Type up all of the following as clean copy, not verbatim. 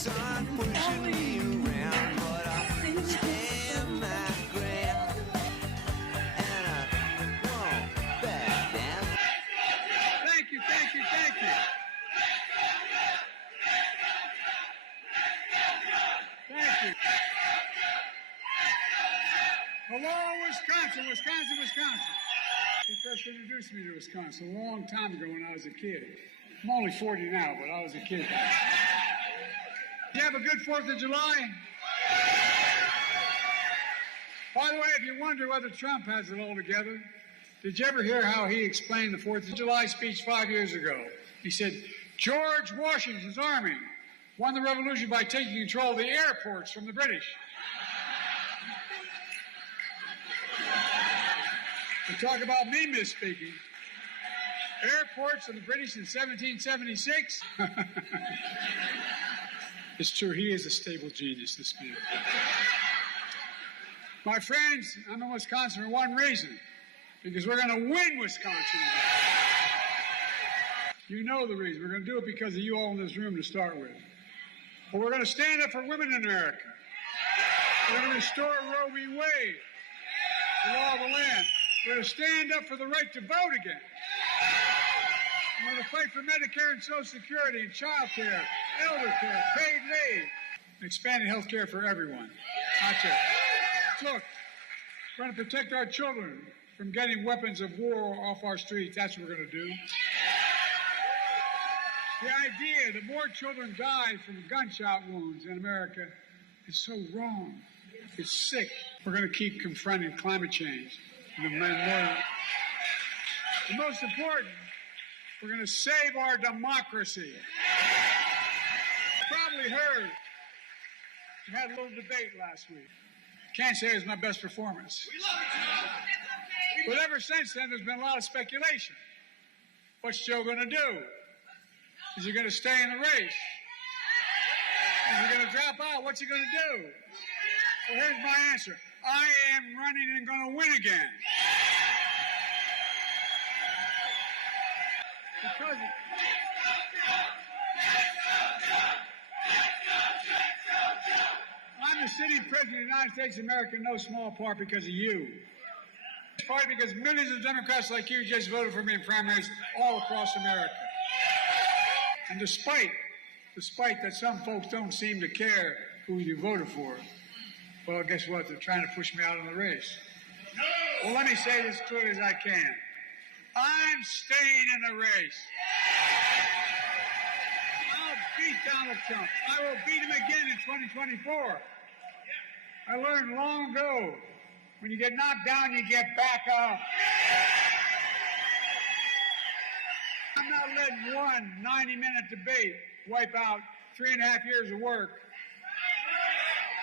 sun pushing me around, but I stand my ground, and I won't back down. Thank you, thank you, thank you. Thank you. Hello, Wisconsin, Wisconsin, Wisconsin. He first introduced me to Wisconsin a long time ago when I was a kid. I'm only 40 now, but I was a kid. Did you have a good 4th of July? By the way, if you wonder whether Trump has it all together, did you ever hear how he explained the 4th of July speech 5 years ago? He said, George Washington's army won the revolution by taking control of the airports from the British. To talk about me misspeaking. Airports and the British in 1776? It's true, he is a stable genius, this man. My friends, I'm in Wisconsin for one reason. Because we're going to win Wisconsin. You know the reason. We're going to do it because of you all in this room to start with. But we're going to stand up for women in America. We're going to restore Roe v. Wade, the law of the land. We're going to stand up for the right to vote again. We're going to fight for Medicare and Social Security and child care, elder care, paid leave, and expanding health care for everyone. Not just. Look, we're going to protect our children from getting weapons of war off our streets. That's what we're going to do. The idea that more children die from gunshot wounds in America is so wrong. It's sick. We're going to keep confronting climate change. The most important, we're going to save our democracy. You probably heard we had a little debate last week. Can't say it was my best performance. But ever since then, there's been a lot of speculation. What's Joe going to do? Is he going to stay in the race? Is he going to drop out? What's he going to do? Well, here's my answer. I am running and going to win again. Because I'm the sitting president of the United States of America in no small part because of you. It's partly because millions of Democrats like you just voted for me in primaries all across America. And despite that some folks don't seem to care who you voted for, well, guess what? They're trying to push me out of the race. Well, let me say this as clearly as I can. I'm staying in the race. I'll beat Donald Trump. I will beat him again in 2024. I learned long ago, when you get knocked down, you get back up. I'm not letting one 90-minute debate wipe out 3.5 years of work.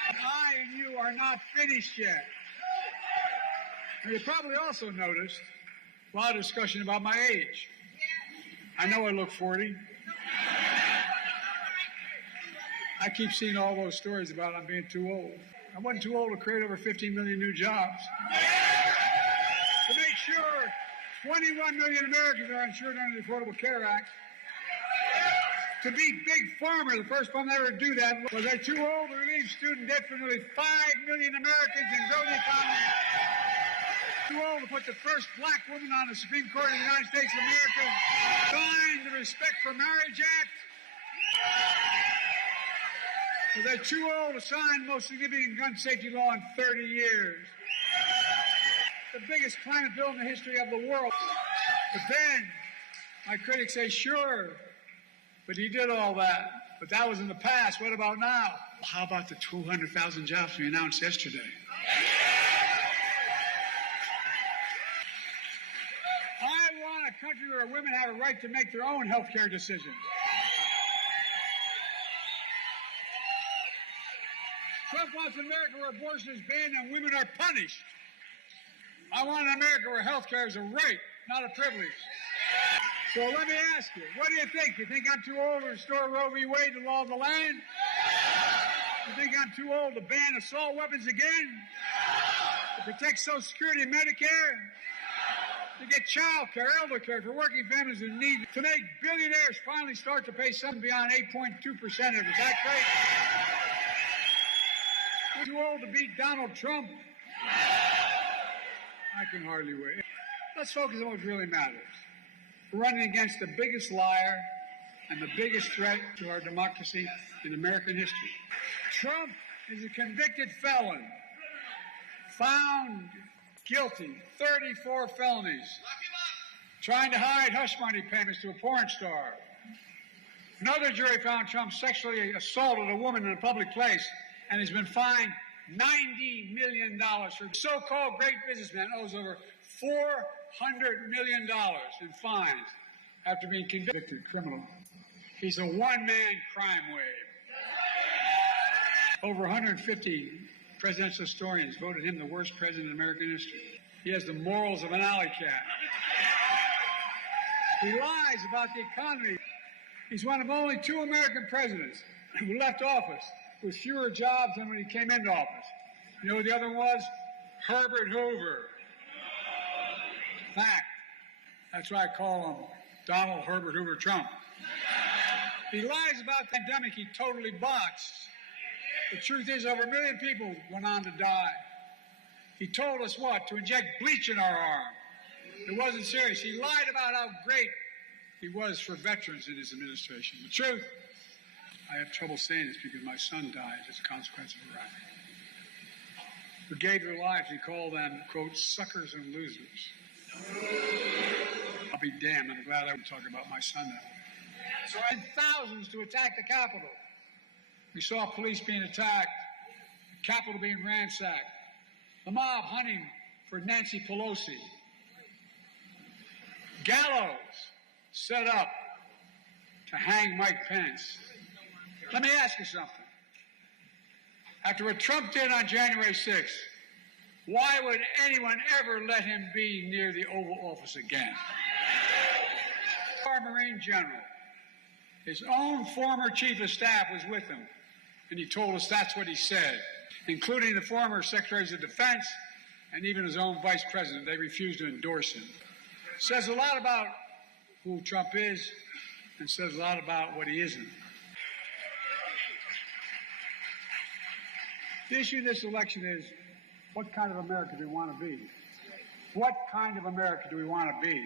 I and you are not finished yet. And you probably also noticed a lot of discussion about my age. I know I look 40. I keep seeing all those stories about I'm being too old. I wasn't too old to create over 15 million new jobs. To make sure 21 million Americans are insured under the Affordable Care Act. To beat Big Pharma, the first one ever to do that. Was I too old to relieve student debt for nearly 5 million Americans and grow the economy? Too old to put the first black woman on the Supreme Court of the United States of America? Sign the Respect for Marriage Act? Was I too old to sign the most significant gun safety law in 30 years? The biggest climate bill in the history of the world. But then, my critics say, sure, but he did all that. But that was in the past. What about now? How about the 200,000 jobs we announced yesterday? I want a country where women have a right to make their own health care decisions. Trump wants an America where abortion is banned and women are punished. I want an America where health care is a right, not a privilege. So let me ask you, what do you think? You think I'm too old to restore Roe v. Wade, the law of the land? You think I'm too old to ban assault weapons again? To protect Social Security and Medicare? to get child care, elder care for working families in need, to make billionaires finally start to pay something beyond 8.2%. Is that great? We're too old to beat Donald Trump. I can hardly wait. Let's focus on what really matters. We're running against the biggest liar and the biggest threat to our democracy in American history. Trump is a convicted felon, found guilty, 34 felonies, trying to hide hush money payments to a porn star. Another jury found Trump sexually assaulted a woman in a public place and has been fined $90 million. For so-called great businessman owes over $400 million in fines after being convicted criminal. He's a one-man crime wave. Over 150 presidential historians voted him the worst president in American history. He has the morals of an alley cat. He lies about the economy. He's one of only 2 American presidents who left office with fewer jobs than when he came into office. You know who the other one was? Herbert Hoover. Fact. That's why I call him Donald Herbert Hoover Trump. He lies about the pandemic he totally botched. The truth is, over 1 million people went on to die. He told us what? To inject bleach in our arm. It wasn't serious. He lied about how great he was for veterans in his administration. The truth, I have trouble saying this because my son died as a consequence of Iraq. Who gave their lives, he called them, quote, suckers and losers. I'll be damned. I'm glad I would talk about my son that way. So I had thousands to attack the Capitol. We saw police being attacked, the Capitol being ransacked, the mob hunting for Nancy Pelosi. Gallows set up to hang Mike Pence. Let me ask you something. After what Trump did on January 6th, why would anyone ever let him be near the Oval Office again? Our Marine General, his own former chief of staff was with him, and he told us that's what he said, including the former secretaries of defense and even his own vice president. They refused to endorse him. Says a lot about who Trump is and says a lot about what he isn't. The issue of this election is, what kind of America do we want to be? What kind of America do we want to be?